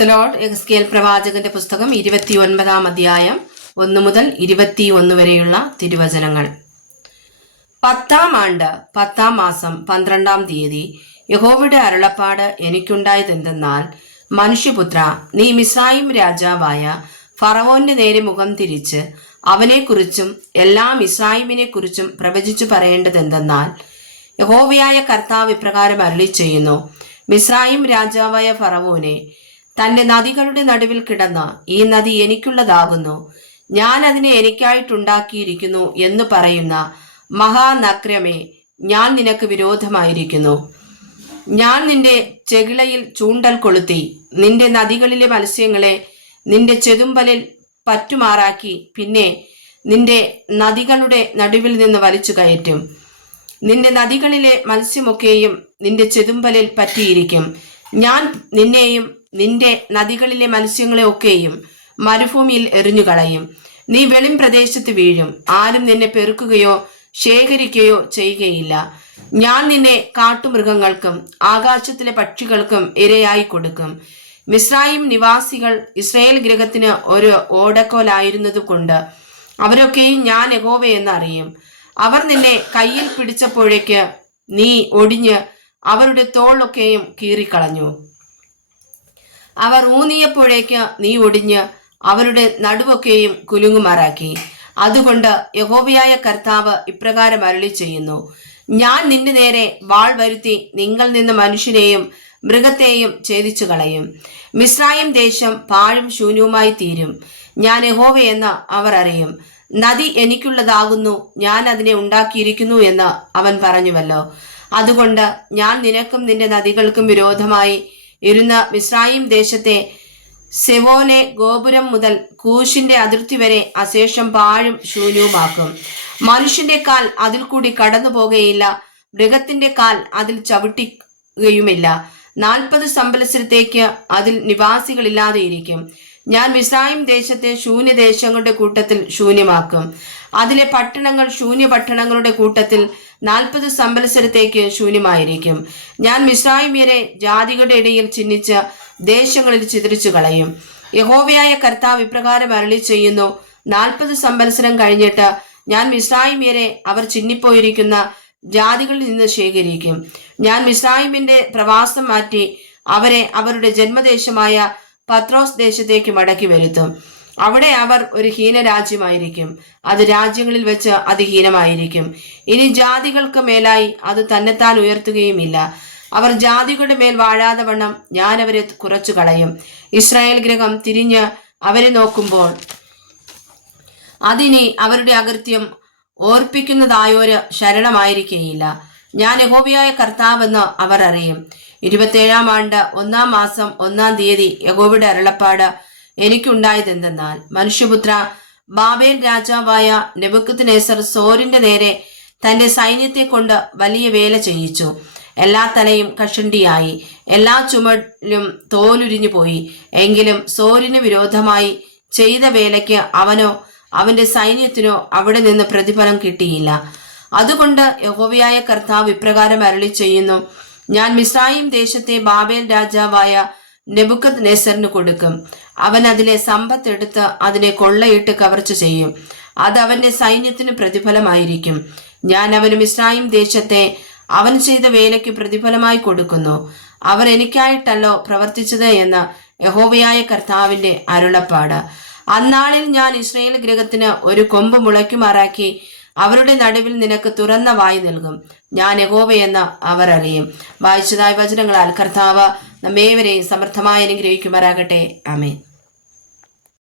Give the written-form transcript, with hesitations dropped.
Lord എഹെസ്കേൽ പ്രവാചകന്റെ പുസ്തകം 29-ാം അധ്യായം 1 മുതൽ 21 വരെയുള്ള തിരുവചനങ്ങൾ. 10-ാം ആണ്ട് 10-ാം മാസം 12-ാം തീയതി യഹോവയുടെ അരുളപ്പാട് എനിക്കുണ്ടായതെന്തെന്നാൽ, മനുഷ്യപുത്ര, നീ മിസ്രയീം രാജാവായ ഫറവോന്റെ നേരെ മുഖം തിരിച്ച് അവനെക്കുറിച്ചും എല്ലാ മിസ്രയീമിനെ കുറിച്ചും പ്രവചിച്ചു പറയേണ്ടതെന്തെന്നാൽ, യഹോവയായ കർത്താവ് ഇപ്രകാരം അരുളി ചെയ്യുന്നു: മിസ്രയീം രാജാവായ ഫറവോനെ, തന്റെ നദികളുടെ നടുവിൽ കിടന്ന ഈ നദി എനിക്കുള്ളതാകുന്നു, ഞാൻ അതിനെ എനിക്കായിട്ടുണ്ടാക്കിയിരിക്കുന്നു എന്ന് പറയുന്ന മഹാനക്രമേ, ഞാൻ നിനക്ക് വിരോധമായിരിക്കുന്നു. ഞാൻ നിന്റെ ചെകിളയിൽ ചൂണ്ടൽ കൊളുത്തി നിന്റെ നദികളിലെ മത്സ്യങ്ങളെ നിന്റെ ചെതുമ്പലിൽ പറ്റുമാറാക്കി, പിന്നെ നിന്റെ നദികളുടെ നടുവിൽ നിന്ന് വലിച്ചു കയറ്റും. നിന്റെ നദികളിലെ മത്സ്യമൊക്കെയും നിന്റെ ചെതുമ്പലിൽ പറ്റിയിരിക്കും. ഞാൻ നിന്നെയും നിന്റെ നദികളിലെ മത്സ്യങ്ങളെ ഒക്കെയും മരുഭൂമിയിൽ എറിഞ്ഞുകളയും. നീ വെളിം പ്രദേശത്ത് വീഴും. ആരും നിന്നെ പെറുക്കുകയോ ശേഖരിക്കുകയോ ചെയ്യുകയില്ല. ഞാൻ നിന്നെ കാട്ടുമൃഗങ്ങൾക്കും ആകാശത്തിലെ പക്ഷികൾക്കും ഇരയായി കൊടുക്കും. മിസ്രയീം നിവാസികൾ ഇസ്രായേൽ ഗൃഹത്തിന് ഒരു ഓടക്കോലായിരുന്നത് കൊണ്ട് അവരൊക്കെയും ഞാൻ യഹോവയെന്ന് അറിയും. അവർ നിന്നെ കയ്യിൽ പിടിച്ചപ്പോഴേക്ക് നീ ഒടിഞ്ഞ് അവരുടെ തോളൊക്കെയും കീറിക്കളഞ്ഞു. അവർ ഊന്നിയപ്പോഴേക്ക് നീ ഒടിഞ്ഞ് അവരുടെ നടുവൊക്കെയും കുലുങ്ങുമാറാക്കി. അതുകൊണ്ട് യഹോവയായ കർത്താവ് ഇപ്രകാരം അരുളി ചെയ്യുന്നു: ഞാൻ നിന്റെ നേരെ വാൾ വരുത്തി നിങ്ങൾ നിന്ന് മനുഷ്യനെയും മൃഗത്തെയും ഛേദിച്ചു കളയും. മിസ്രയീം ദേശം പാഴും ശൂന്യവുമായി തീരും. ഞാൻ യഹോവയെന്ന് അവർ അറിയും. നദി എനിക്കുള്ളതാകുന്നു, ഞാൻ അതിനെ ഉണ്ടാക്കിയിരിക്കുന്നു എന്ന് അവൻ പറഞ്ഞുവല്ലോ. അതുകൊണ്ട് ഞാൻ നിനക്കും നിന്റെ നദികൾക്കും വിരോധമായി ഇരുന്ന മിസ്രയീം ദേശത്തെ സെവോനെ ഗോപുരം മുതൽ കൂശിന്റെ അതിർത്തി വരെ അശേഷം പാഴും ശൂന്യവുമാക്കും. മനുഷ്യന്റെ കാൽ അതിൽ കൂടി കടന്നു പോകുകയില്ല, മൃഗത്തിന്റെ കാൽ അതിൽ ചവിട്ടിയുമില്ല. 40 സംവത്സരത്തേക്ക് അതിൽ നിവാസികളില്ലാതെ ഇരിക്കും. ഞാൻ മിസ്രയീം ദേശത്തെ ശൂന്യദേശങ്ങളുടെ കൂട്ടത്തിൽ ശൂന്യമാക്കും. അതിലെ പട്ടണങ്ങൾ ശൂന്യപട്ടണങ്ങളുടെ കൂട്ടത്തിൽ 40 സംവത്സരത്തേക്ക് ശൂന്യമായിരിക്കും. ഞാൻ മിസ്രയീമ്യരെ ജാതികളുടെ ഇടയിൽ ചിഹ്നിച്ച് ദേശങ്ങളിൽ ചിതറിച്ചു കളയും. യഹോവയായ കർത്താവ് ഇപ്രകാരം അരുളി ചെയ്യുന്നു: 40 സംവത്സരം കഴിഞ്ഞിട്ട് ഞാൻ മിസ്രയീമ്യരെ അവർ ചിഹ്നിപ്പോയിരിക്കുന്ന ജാതികളിൽ നിന്ന് ശേഖരിക്കും. ഞാൻ മിസ്രയീമിന്റെ പ്രവാസം മാറ്റി അവരെ അവരുടെ ജന്മദേശമായ പത്രോസ് ദേശത്തേക്ക് മടക്കി വരുത്തും. അവിടെ അവർ ഒരു ഹീനരാജ്യമായിരിക്കും. അത് രാജ്യങ്ങളിൽ വെച്ച് അതിഹീനമായിരിക്കും. ഇനി ജാതികൾക്ക് മേലായി അത് തന്നെത്താൻ ഉയർത്തുകയുമില്ല. അവർ ജാതികളുടെ മേൽ വാഴാതെ വണ്ണം ഞാൻ അവരെ കുറച്ചു കളയും. ഇസ്രായേൽ ഗൃഹം തിരിഞ്ഞ് അവരെ നോക്കുമ്പോൾ അതിനി അവരുടെ അകൃത്യം ഓർപ്പിക്കുന്നതായൊരു ശരണമായിരിക്കുകയില്ല. ഞാൻ യഹോവയായ കർത്താവെന്ന് അവർ അറിയും. 27-ാം ആണ്ട് 1-ാം മാസം 1-ാം തീയതി യഹോവയുടെ അരുളപ്പാട് എനിക്കുണ്ടായതെന്തെന്നാൽ, മനുഷ്യപുത്ര, ബാബേൽ രാജാവായ നെബൂഖദ്നേസർ സോരിന്റെ നേരെ തന്റെ സൈന്യത്തെ കൊണ്ട് വലിയ വേല ചെയ്യിച്ചു. എല്ലാ തലയും കഷണ്ടിയായി, എല്ലാ ചുമലും തോലുരിഞ്ഞു പോയി. എങ്കിലും സോരിന് വിരോധമായി ചെയ്ത വേലയ്ക്ക് അവനോ അവന്റെ സൈന്യത്തിനോ അവിടെ നിന്ന് പ്രതിഫലം കിട്ടിയില്ല. അതുകൊണ്ട് യഹോവയായ കർത്താവ് ഇപ്രകാരം അരുളി ചെയ്യുന്നു: ഞാൻ മിസ്രയീം ദേശത്തെ ബാബേൽ രാജാവായ നെബൂഖദ്നേസറിന് കൊടുക്കും. അവൻ അതിലെ സമ്പത്ത് എടുത്ത് അതിനെ കൊള്ളയിട്ട് കവർച്ച ചെയ്യും. അത് അവന്റെ സൈന്യത്തിന് പ്രതിഫലമായിരിക്കും. ഞാൻ അവന് മിസ്രയീം ദേശത്തെ അവൻ ചെയ്ത വേലയ്ക്ക് പ്രതിഫലമായി കൊടുക്കുന്നു. അവർ എനിക്കായിട്ടല്ലോ പ്രവർത്തിച്ചത് എന്ന് യഹോവയായ കർത്താവിന്റെ അരുളപ്പാട്. അന്നാളിൽ ഞാൻ ഇസ്രായേൽ ഗൃഹത്തിന് ഒരു കൊമ്പ് മുളയ്ക്കുമാറാക്കി അവരുടെ നടുവിൽ നിനക്ക് തുറന്ന വായി നൽകും. ഞാൻ യഹോവയെന്ന് അവർ അറിയും. വായിച്ചതായ വചനങ്ങളാൽ കർത്താവ് നമ്മേവരെയും സമർത്ഥമായി അനുഗ്രഹിക്കുമാറാകട്ടെ. ആമേൻ.